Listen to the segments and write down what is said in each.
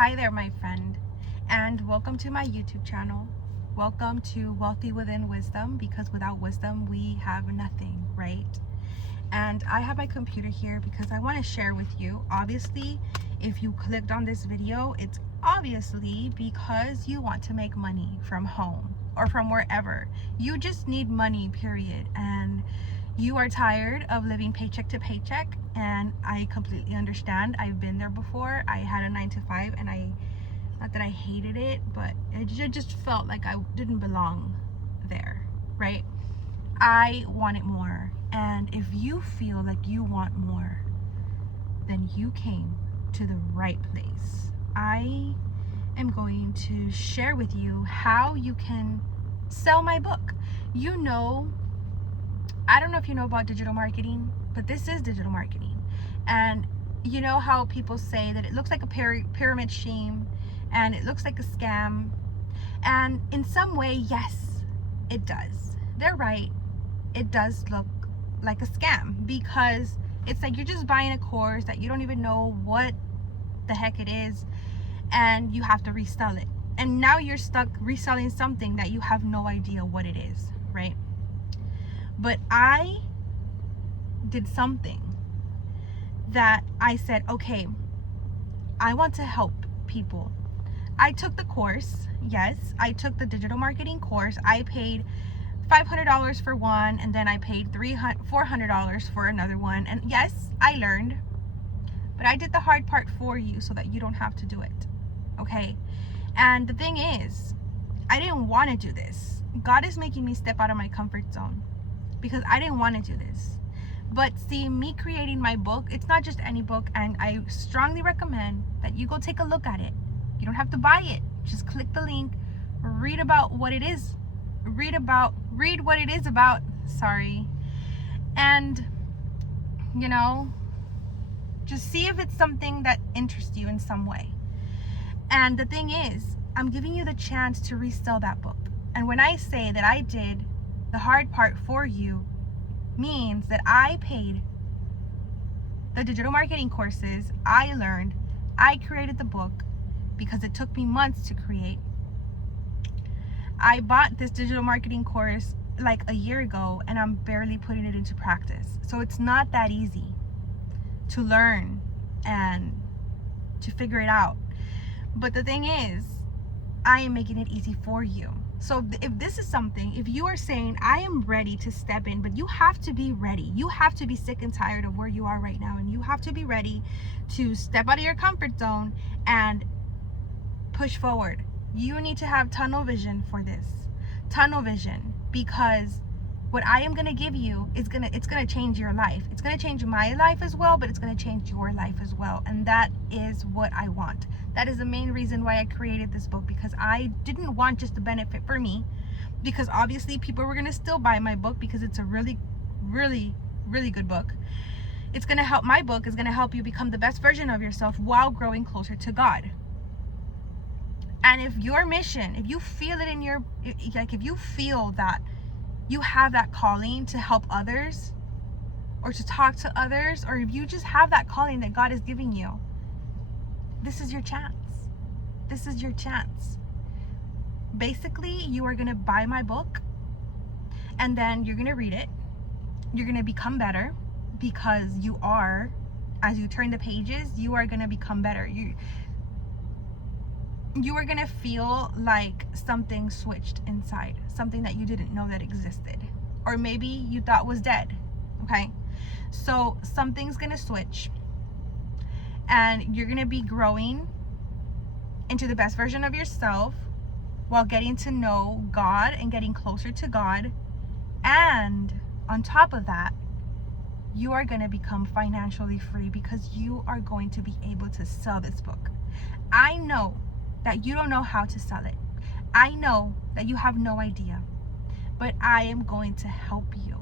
Hi there, my friend, and welcome to my YouTube channel. Welcome to Wealthy Within Wisdom, because without wisdom, we have nothing, right? And I have my computer here because I want to share with you. Obviously, if you clicked on this video, it's obviously because you want to make money from home or from wherever. You just need money, period. And you are tired of living paycheck to paycheck, and I completely understand. I've been there before. I had a 9-to-5, and not that I hated it, but it just felt like I didn't belong there, right? I wanted more, and if you feel like you want more, then you came to the right place. I am going to share with you how you can sell my book. I don't know if you know about digital marketing, but this is digital marketing. And you know how people say that it looks like a pyramid scheme and it looks like a scam. And in some way, yes, it does. They're right. It does look like a scam because it's like you're just buying a course that you don't even know what the heck it is, and you have to resell it. And now you're stuck reselling something that you have no idea what it is, right? But I did something that I said, okay, I want to help people. I took the course. Yes, I took the digital marketing course. I paid $500 for one, and then I paid $400 for another one. And yes, I learned, but I did the hard part for you so that you don't have to do it. Okay? And the thing is, I didn't want to do this. God is making me step out of my comfort zone because I didn't want to do this. But see, me creating my book, it's not just any book, and I strongly recommend that you go take a look at it. You don't have to buy it. Just click the link, read about what it is. Read what it is about. Sorry. And, just see if it's something that interests you in some way. And the thing is, I'm giving you the chance to resell that book. And when I say that I did the hard part for you, means that I paid the digital marketing courses, I learned, I created the book because it took me months to create. I bought this digital marketing course like a year ago, and I'm barely putting it into practice. So it's not that easy to learn and to figure it out. But the thing is, I am making it easy for you. So if this is something, if you are saying, I am ready to step in, but you have to be ready. You have to be sick and tired of where you are right now, and you have to be ready to step out of your comfort zone and push forward. You need to have tunnel vision for this. Tunnel vision, because what I am going to give you is it's going to change your life. It's going to change my life as well, but it's going to change your life as well. And that is what I want. That is the main reason why I created this book, because I didn't want just the benefit for me, because obviously people were going to still buy my book because it's a really, really, really good book. It's going to help. My book is going to help you become the best version of yourself while growing closer to God. And if your mission, if you feel it in your, if you feel that you have that calling to help others or to talk to others, or if you just have that calling that God is giving you, this is your chance. This is your chance. Basically, you are going to buy my book, and then you're going to read it. You're going to become better, because you are, as you turn the pages, you are going to become better. You are going to feel like something switched inside, something that you didn't know that existed, or maybe you thought was dead. Okay? So something's going to switch, and you're going to be growing into the best version of yourself while getting to know God and getting closer to God. And on top of that, you are going to become financially free, because you are going to be able to sell this book. I know that you don't know how to sell it. I know that you have no idea, but I am going to help you.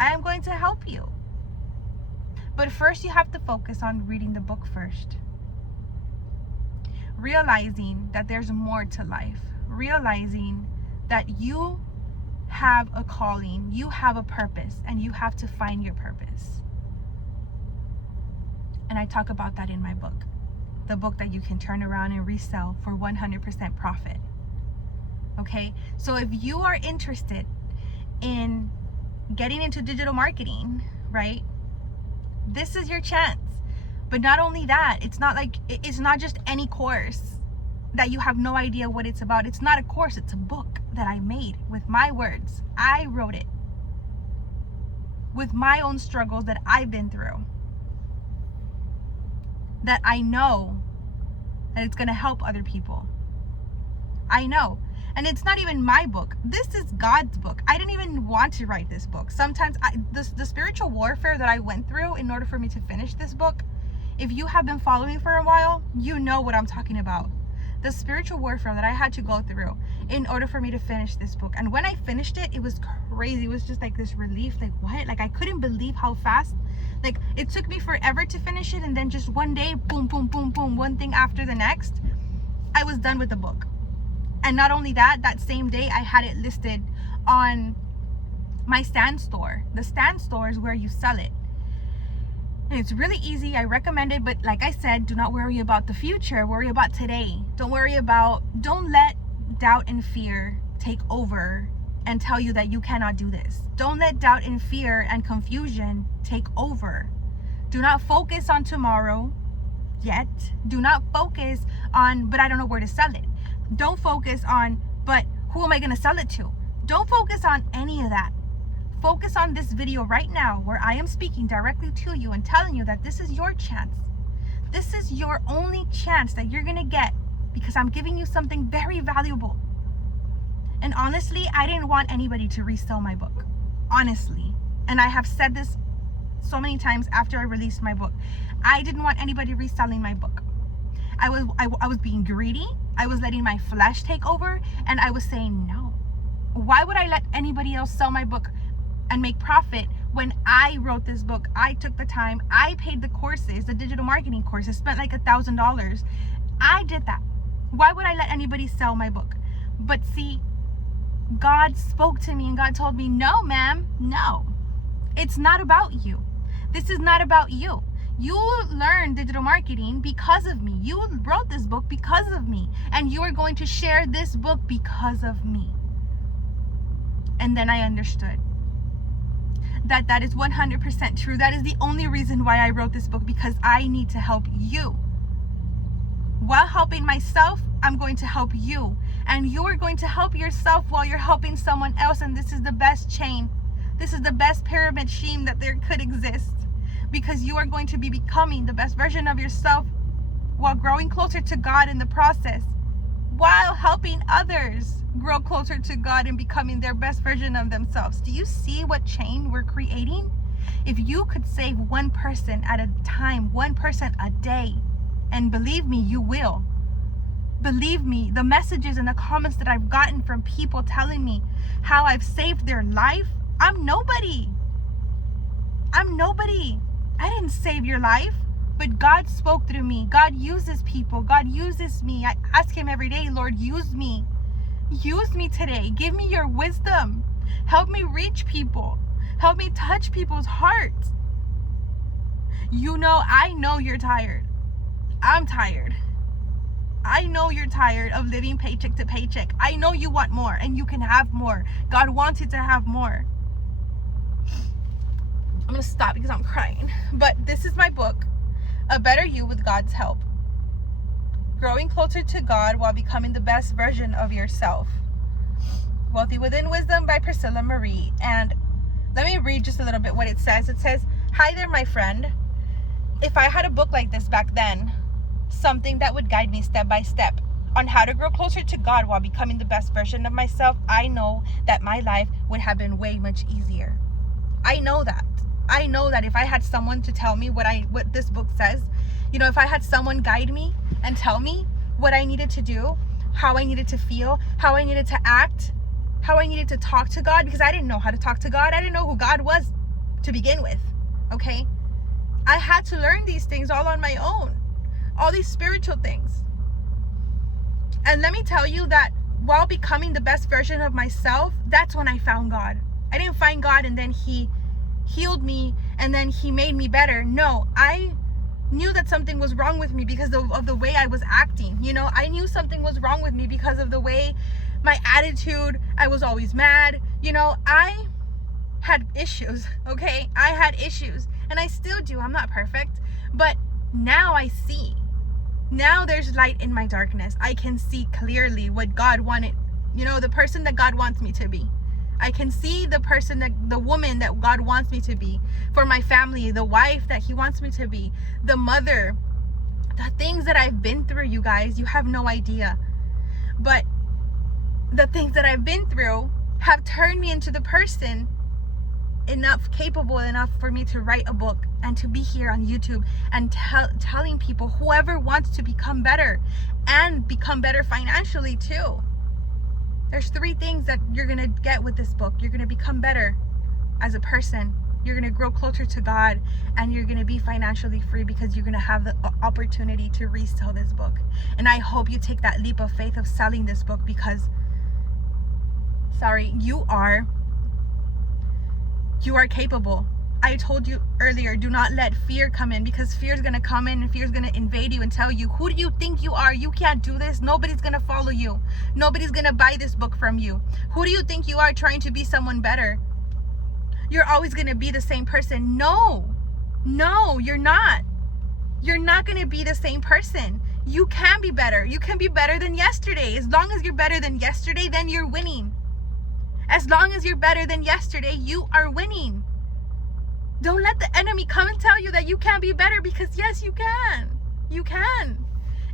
I am going to help you. But first, you have to focus on reading the book first. Realizing that there's more to life. Realizing that you have a calling, you have a purpose, and you have to find your purpose. And I talk about that in my book. the book that you can turn around and resell for 100% profit. Okay, so if you are interested in getting into digital marketing, right, this is your chance. But not only that, it's not just any course that you have no idea what it's about. It's not a course, it's a book that I made with my words. I wrote it with my own struggles that I've been through, that I know that it's going to help other people. I know. And it's not even my book. This is God's book. I didn't even want to write this book. Sometimes the spiritual warfare that I went through in order for me to finish this book, if you have been following for a while, you know what I'm talking about. The spiritual warfare that I had to go through in order for me to finish this book. And when I finished it, it was crazy. It was just like this relief. Like, what? Like, I couldn't believe how fast. Like, it took me forever to finish it. And then just one day, boom, boom, boom, boom, one thing after the next, I was done with the book. And not only that, that same day, I had it listed on my Stand store. The Stand store is where you sell it. And it's really easy. I recommend it. But like I said, do not worry about the future. Worry about today. Don't let doubt and fear take over and tell you that you cannot do this. Don't let doubt and fear and confusion take over. Do not focus on tomorrow yet. Do not focus on, but I don't know where to sell it. Don't focus on, but who am I going to sell it to? Don't focus on any of that. Focus on this video right now where I am speaking directly to you and telling you that this is your chance. This is your only chance that you're going to get, because I'm giving you something very valuable. And honestly, I didn't want anybody to resell my book. Honestly. And I have said this so many times after I released my book. I didn't want anybody reselling my book. I was being greedy. I was letting my flesh take over, and I was saying no. Why would I let anybody else sell my book and make profit when I wrote this book? I took the time, I paid the courses, the digital marketing courses, spent like $1,000. I did that. Why would I let anybody sell my book? But see, God spoke to me and God told me, no, ma'am, no. It's not about you. This is not about you. You learned digital marketing because of me. You wrote this book because of me. And you are going to share this book because of me. And then I understood that is 100% true. That is the only reason why I wrote this book, because I need to help you. While helping myself, I'm going to help you. And you are going to help yourself while you're helping someone else. And this is the best chain. This is the best pyramid scheme that there could exist. Because you are going to be becoming the best version of yourself while growing closer to God in the process, while helping others grow closer to God and becoming their best version of themselves. Do you see what chain we're creating? If you could save one person at a time, one person a day, and believe me, you will. Believe me, the messages and the comments that I've gotten from people telling me how I've saved their life, I'm nobody. I'm nobody. I didn't save your life, but God spoke through me. God uses people. God uses me. I ask him every day, Lord, use me. Use me today. Give me your wisdom. Help me reach people. Help me touch people's hearts. I know you're tired. I'm tired. I know you're tired of living paycheck to paycheck. I know you want more, and you can have more. God wants you to have more. I'm going to stop because I'm crying. But this is my book, A Better You with God's Help. Growing Closer to God While Becoming the Best Version of Yourself. Wealthy Within Wisdom by Priscilla Marie. And let me read just a little bit what it says. It says, "Hi there, my friend. If I had a book like this back then, something that would guide me step by step on how to grow closer to God while becoming the best version of myself, I know that my life would have been way much easier. I know that. I know that if I had someone to tell me what this book says, if I had someone guide me and tell me what I needed to do, how I needed to feel, how I needed to act, how I needed to talk to God, because I didn't know how to talk to God. I didn't know who God was to begin with, okay? I had to learn these things all on my own, all these spiritual things. And let me tell you that while becoming the best version of myself, that's when I found God. I didn't find God and then he healed me and then he made me better. No, I knew that something was wrong with me because of the way I was acting. You know, I knew something was wrong with me because of the way my attitude, I was always mad. You know, I had issues, okay? I had issues, and I still do. I'm not perfect, but now I see. Now there's light in my darkness. I can see clearly what God wanted, you know, the person that God wants me to be. I can see the woman that God wants me to be for my family, the wife that he wants me to be, the mother, the things that I've been through, you guys, you have no idea. But the things that I've been through have turned me into the person capable enough for me to write a book and to be here on YouTube and telling people, whoever wants to become better and become better financially too. There's 3 things that you're going to get with this book. You're going to become better as a person. You're going to grow closer to God, and you're going to be financially free because you're going to have the opportunity to resell this book. And I hope you take that leap of faith of selling this book because, you are capable. I told you earlier, do not let fear come in, because fear is going to come in and fear is going to invade you and tell you, who do you think you are? You can't do this. Nobody's going to follow you. Nobody's going to buy this book from you. Who do you think you are trying to be someone better? You're always going to be the same person. No, you're not. You're not going to be the same person. You can be better. You can be better than yesterday. As long as you're better than yesterday, then you're winning. As long as you're better than yesterday, you are winning. Don't let the enemy come and tell you that you can't be better, because yes, you can. You can.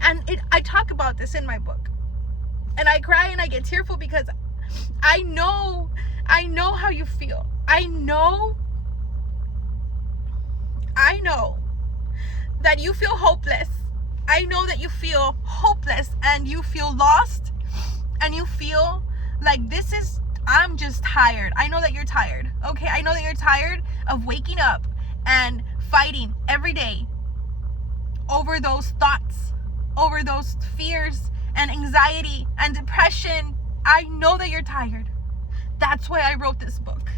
And I talk about this in my book. And I cry and I get tearful because I know how you feel. I know that you feel hopeless. I know that you feel hopeless and you feel lost and you feel like I'm just tired. I know that you're tired. Okay, I know that you're tired of waking up and fighting every day over those thoughts, over those fears and anxiety and depression. I know that you're tired. That's why I wrote this book.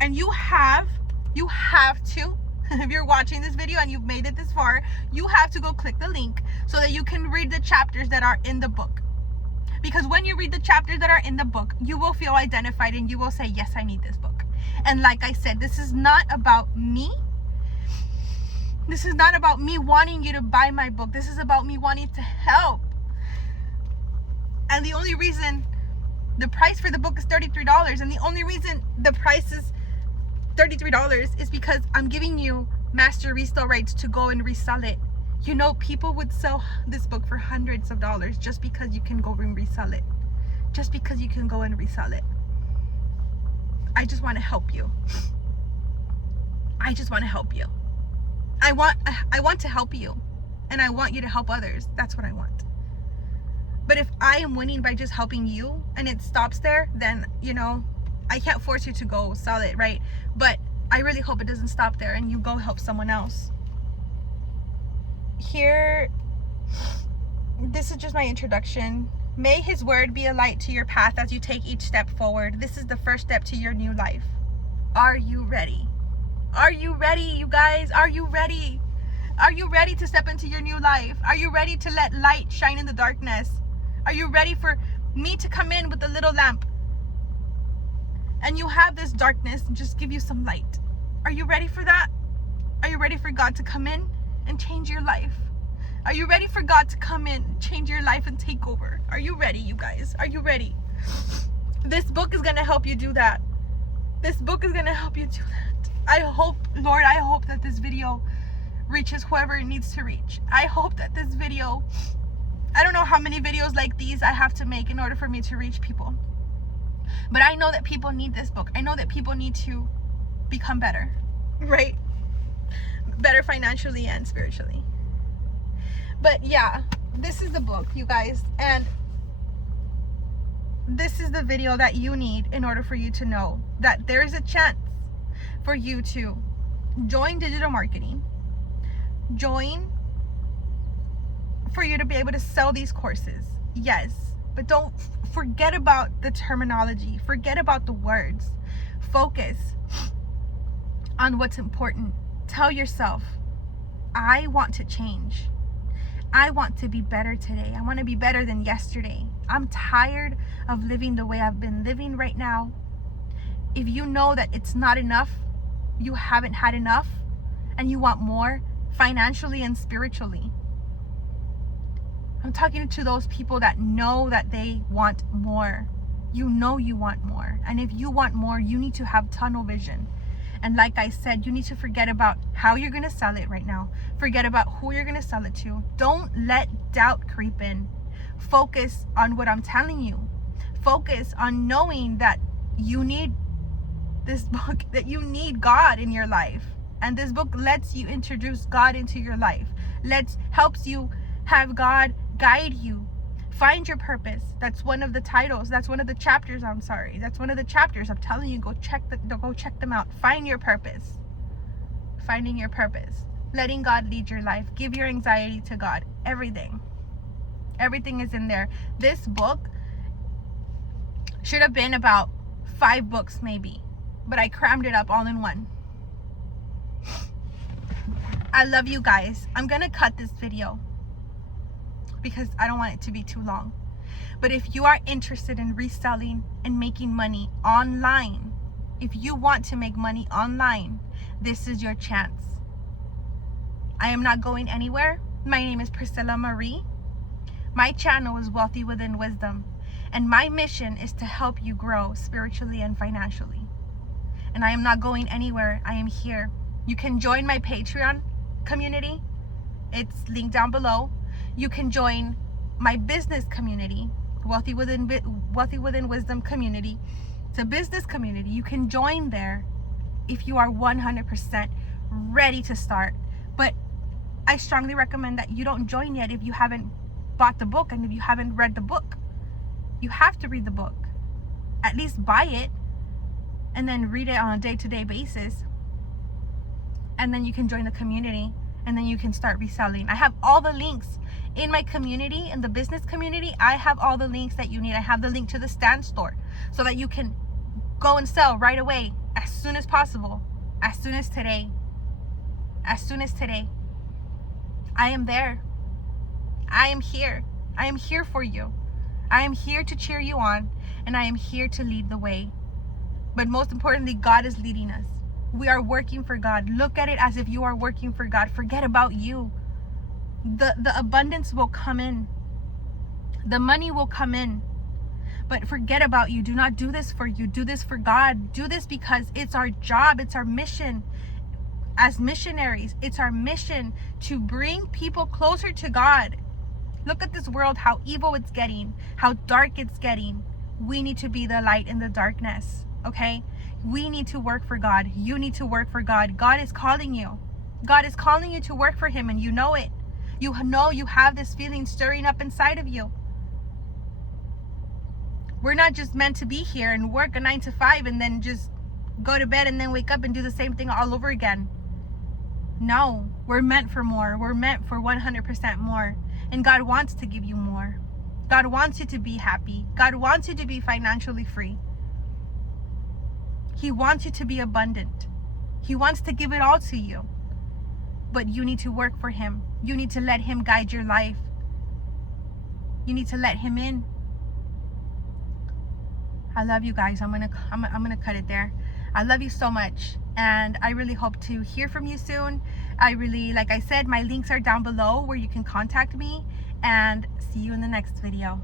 And you have to, if you're watching this video and you've made it this far, you have to go click the link so that you can read the chapters that are in the book. Because when you read the chapters that are in the book, you will feel identified and you will say, yes, I need this book. And like I said, this is not about me. This is not about me wanting you to buy my book. This is about me wanting to help. And the only reason the price for the book is $33, and the only reason the price is $33 is because I'm giving you master resale rights to go and resell it. You know, people would sell this book for hundreds of dollars just because you can go and resell it. Just because you can go and resell it. I just want to help you. I want to help you. And I want you to help others. That's what I want. But if I am winning by just helping you and it stops there, then, you know, I can't force you to go sell it, right? But I really hope it doesn't stop there and you go help someone else. Here, this is just my introduction. May his word be a light to your path as you take each step forward. This is the first step to your new life. Are you ready? Are you ready, you guys? Are you ready? Are you ready to step into your new life? Are you ready to let light shine in the darkness? Are you ready for me to come in with a little lamp and you have this darkness and just give you some light? Are you ready for that? Are you ready for God to come in and change your life? Are you ready for God to come in, change your life, and take over? Are you ready, you guys? Are you ready? This book is going to help you do that. This book is going to help you do that. I hope that this video reaches whoever it needs to reach. I hope that this video, I don't know how many videos like these I have to make in order for me to reach people. But I know that people need this book. I know that people need to become better, right? Better financially and spiritually. But yeah, this is the book, you guys, and this is the video that you need in order for you to know that there is a chance for you to join digital marketing, for you to be able to sell these courses. Yes, but don't forget about the terminology, forget about the words. Focus on what's important. Tell yourself, I want to change. I want to be better today. I want to be better than yesterday. I'm tired of living the way I've been living right now. If you know that it's not enough, you haven't had enough, and you want more financially and spiritually. I'm talking to those people that know that they want more. You know you want more. And if you want more, you need to have tunnel vision. And like I said, you need to forget about how you're going to sell it right now. Forget about who you're going to sell it to. Don't let doubt creep in. Focus on what I'm telling you. Focus on knowing that you need this book, that you need God in your life. And this book lets you introduce God into your life. Helps you have God guide you. Find your purpose. That's one of the titles. That's one of the chapters. That's one of the chapters. I'm telling you, go check them out. Find your purpose. Finding your purpose. Letting God lead your life. Give your anxiety to God. Everything is in there. This book should have been about 5 books maybe, but I crammed it up all in one. I love you guys. I'm gonna cut this video because I don't want it to be too long. But if you are interested in reselling and making money online, if you want to make money online, this is your chance. I am not going anywhere. My name is Priscilla Marie. My channel is Wealthy Within Wisdom, and my mission is to help you grow spiritually and financially. And I am not going anywhere. I am here. You can join my Patreon community. It's linked down below. You can join my business community, Wealthy Within Wisdom community. It's a business community. You can join there if you are 100% ready to start. But I strongly recommend that you don't join yet if you haven't bought the book and if you haven't read the book. You have to read the book. At least buy it and then read it on a day-to-day basis. And then you can join the community, and then you can start reselling. I have all the links in my community, in the business community. I have all the links that you need. I have the link to the stand store so that you can go and sell right away, as soon as possible, as soon as today. I am there. I am here. I am here for you. I am here to cheer you on, and I am here to lead the way. But most importantly, God is leading us. We are working for God. Look at it as if you are working for God. Forget about you. The abundance will come in. The money will come in. But forget about you. Do not do this for you. Do this for God. Do this because it's our job. It's our mission. As missionaries, it's our mission to bring people closer to God. Look at this world, how evil it's getting, how dark it's getting. We need to be the light in the darkness, okay? We need to work for God. You need to work for God. God is calling you. God is calling you to work for Him, and you know it. You know you have this feeling stirring up inside of you. We're not just meant to be here and work a 9 to 5 and then just go to bed and then wake up and do the same thing all over again. No, we're meant for more. We're meant for 100% more. And God wants to give you more. God wants you to be happy. God wants you to be financially free. He wants you to be abundant. He wants to give it all to you. But you need to work for Him. You need to let Him guide your life. You need to let Him in. I love you guys. I'm gonna cut it there. I love you so much, and I really hope to hear from you soon. Like I said, my links are down below where you can contact me, and see you in the next video.